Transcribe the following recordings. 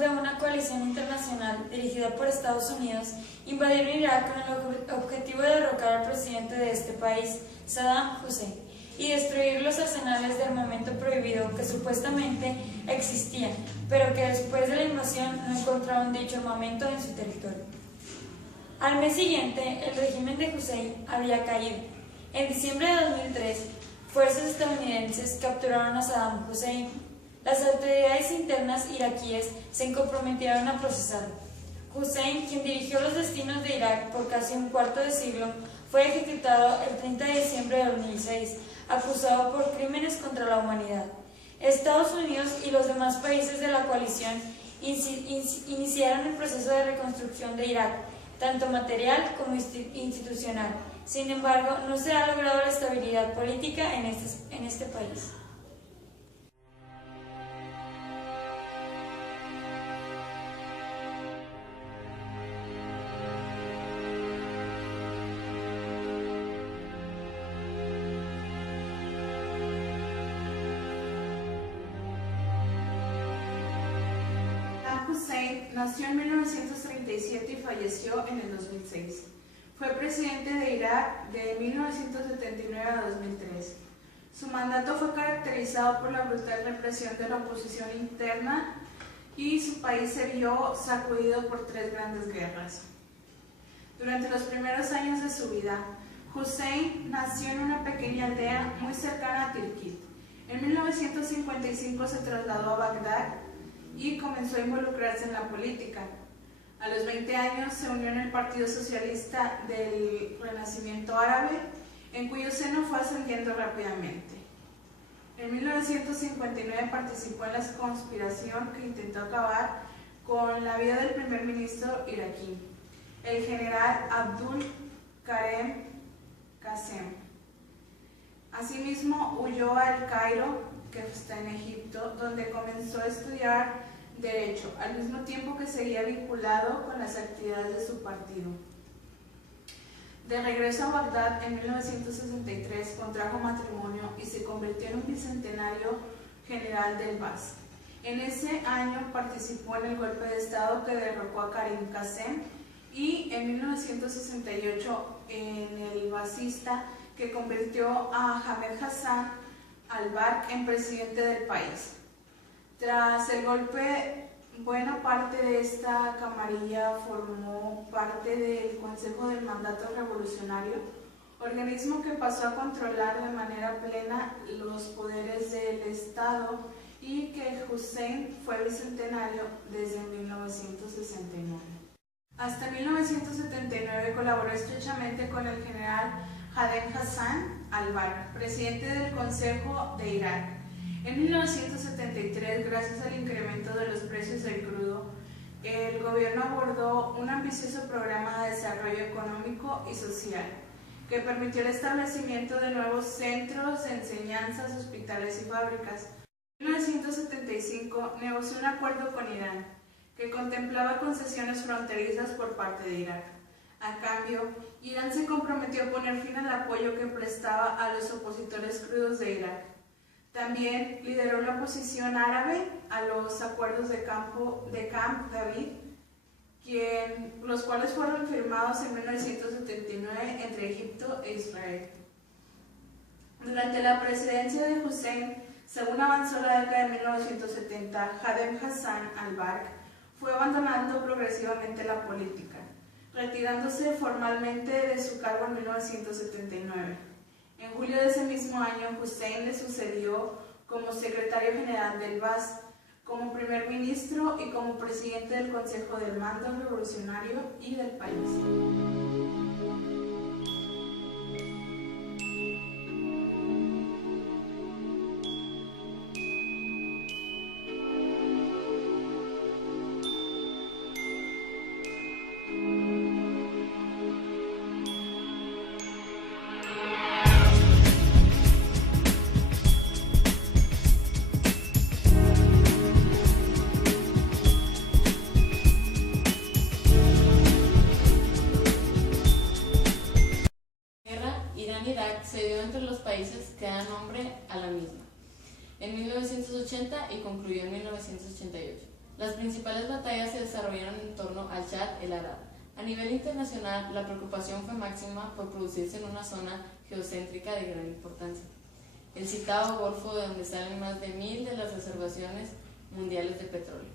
de una coalición internacional dirigida por Estados Unidos, invadieron Irak con el objetivo de derrocar al presidente de este país, Saddam Hussein, y destruir los arsenales de armamento prohibido que supuestamente existían, pero que después de la invasión no encontraron dicho armamento en su territorio. Al mes siguiente, el régimen de Hussein había caído. En diciembre de 2003, fuerzas estadounidenses capturaron a Saddam Hussein. Las autoridades internas iraquíes se comprometieron a procesarlo. Hussein, quien dirigió los destinos de Irak por casi un cuarto de siglo, fue ejecutado el 30 de diciembre de 2006, acusado por crímenes contra la humanidad. Estados Unidos y los demás países de la coalición iniciaron el proceso de reconstrucción de Irak, tanto material como institucional. Sin embargo, no se ha logrado la estabilidad política en este país. Hussein nació en 1937 y falleció en el 2006. Fue presidente de Irak de 1979 a 2003. Su mandato fue caracterizado por la brutal represión de la oposición interna y su país se vio sacudido por 3 grandes guerras. Durante los primeros años de su vida, Hussein nació en una pequeña aldea muy cercana a Tikrit. En 1955 se trasladó a Bagdad y comenzó a involucrarse en la política. A los 20 años se unió en el Partido Socialista del Renacimiento Árabe, en cuyo seno fue ascendiendo rápidamente. En 1959 participó en la conspiración que intentó acabar con la vida del primer ministro iraquí, el general Abdul Karim Qasem. Asimismo, huyó a El Cairo, que está en Egipto, donde comenzó a estudiar Derecho, al mismo tiempo que seguía vinculado con las actividades de su partido. De regreso a Bagdad en 1963 contrajo matrimonio y se convirtió en un bicentenario general del Ba'ath. En ese año participó en el golpe de Estado que derrocó a Karim Qasem y en 1968 en el ba'athista que convirtió a Ahmed Hassan al-Barq en presidente del país. Tras el golpe, buena parte de esta camarilla formó parte del Consejo del Mandato Revolucionario, organismo que pasó a controlar de manera plena los poderes del Estado y que Hussein fue bicentenario desde 1969. Hasta 1979 colaboró estrechamente con el general Ahmed Hassan al-Barq, presidente del Consejo de Irak. En 1973, gracias al incremento de los precios del crudo, el gobierno abordó un ambicioso programa de desarrollo económico y social que permitió el establecimiento de nuevos centros de enseñanzas, hospitales y fábricas. En 1975 negoció un acuerdo con Irán que contemplaba concesiones fronterizas por parte de Irak. A cambio, Irán se comprometió a poner fin al apoyo que prestaba a los opositores crudos de Irak. También lideró la oposición árabe a los acuerdos de Camp David, los cuales fueron firmados en 1979 entre Egipto e Israel. Durante la presidencia de Hussein, según avanzó la década de 1970, Ahmed Hassan al-Barq fue abandonando progresivamente la política, retirándose formalmente de su cargo en 1979. En julio de ese mismo año, Hussein le sucedió como secretario general del Ba'ath, como primer ministro y como presidente del Consejo del Mando Revolucionario y del país. Irak se dio entre los países que dan nombre a la misma en 1980 y concluyó en 1988. Las principales batallas se desarrollaron en torno al Chad el Arab. A nivel internacional, la preocupación fue máxima por producirse en una zona geocéntrica de gran importancia, el citado Golfo, de donde salen más de 1000 de las reservaciones mundiales de petróleo.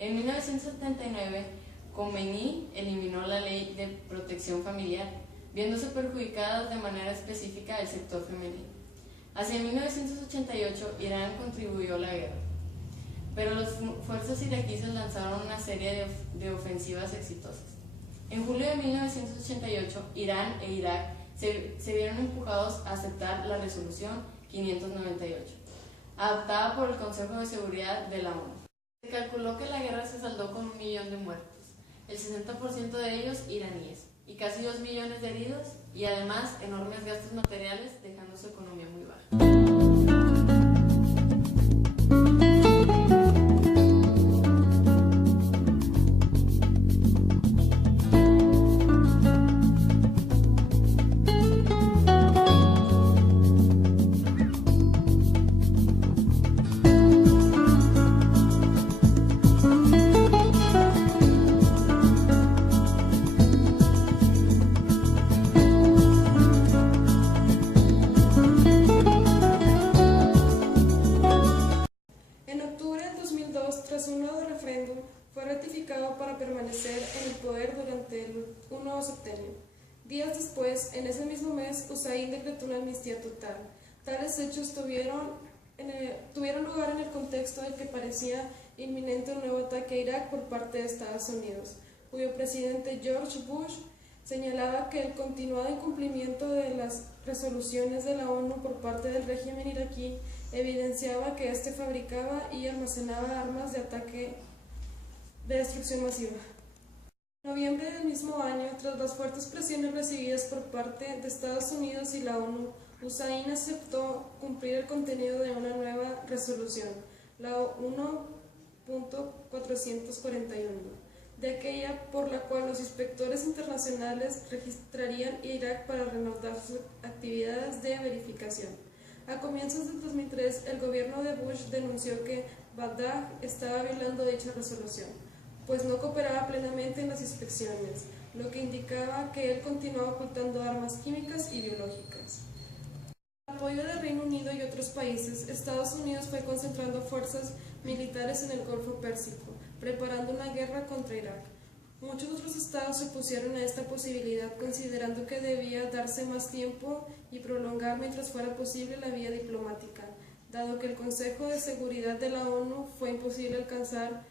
En 1979, Khomeini eliminó la ley de protección familiar, viéndose perjudicadas de manera específica el sector femenino. Hacia 1988, Irán contribuyó a la guerra, pero las fuerzas iraquíes lanzaron una serie de ofensivas exitosas. En julio de 1988, Irán e Irak se vieron empujados a aceptar la resolución 598, adoptada por el Consejo de Seguridad de la ONU. Se calculó que la guerra se saldó con 1 millón de muertos, el 60% de ellos iraníes, y casi 2 millones de heridos, y además enormes gastos materiales, dejando su economía muy baja. Tras un nuevo referéndum, fue ratificado para permanecer en el poder durante un nuevo septenio. Días después, en ese mismo mes, Hussein decretó una amnistía total. Tales hechos tuvieron lugar en el contexto del que parecía inminente un nuevo ataque a Irak por parte de Estados Unidos, cuyo presidente George Bush señalaba que el continuado incumplimiento de las resoluciones de la ONU por parte del régimen iraquí evidenciaba que éste fabricaba y almacenaba armas de ataque de destrucción masiva. En noviembre del mismo año, tras las fuertes presiones recibidas por parte de Estados Unidos y la ONU, Hussein aceptó cumplir el contenido de una nueva resolución, la 1.441, de aquella por la cual los inspectores internacionales registrarían Irak para reanudar sus actividades de verificación. A comienzos del 2003, el gobierno de Bush denunció que Bagdad estaba violando dicha resolución, pues no cooperaba plenamente en las inspecciones, lo que indicaba que él continuaba ocultando armas químicas y biológicas. Con el apoyo del Reino Unido y otros países, Estados Unidos fue concentrando fuerzas militares en el Golfo Pérsico, preparando una guerra contra Irak. Muchos otros estados se opusieron a esta posibilidad, considerando que debía darse más tiempo y prolongar mientras fuera posible la vía diplomática, dado que el Consejo de Seguridad de la ONU fue imposible alcanzar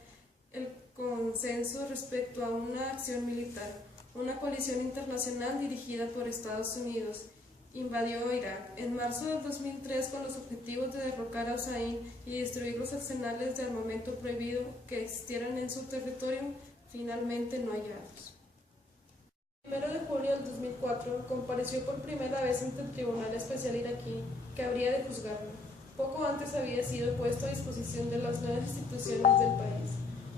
el consenso respecto a una acción militar. Una coalición internacional dirigida por Estados Unidos invadió Irak en marzo del 2003 con los objetivos de derrocar a Hussein y destruir los arsenales de armamento prohibido que existieran en su territorio, finalmente no hallados. El 1 de julio del 2004 compareció por primera vez ante el Tribunal Especial iraquí que habría de juzgarlo. Poco antes había sido puesto a disposición de las nuevas instituciones del país,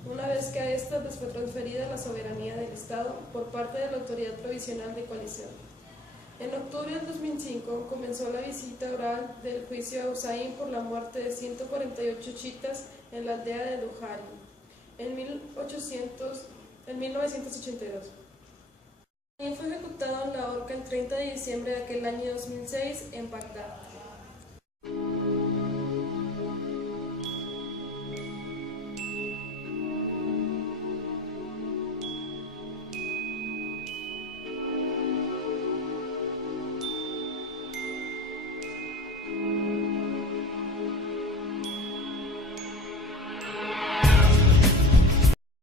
una vez que a estas les fue transferida la soberanía del Estado por parte de la Autoridad Provisional de Coalición. En octubre del 2005 comenzó la visita oral del juicio a Hussein por la muerte de 148 chiitas en la aldea de Duhari en 1982. También fue ejecutado en la horca el 30 de diciembre de aquel año 2006 en Bagdad.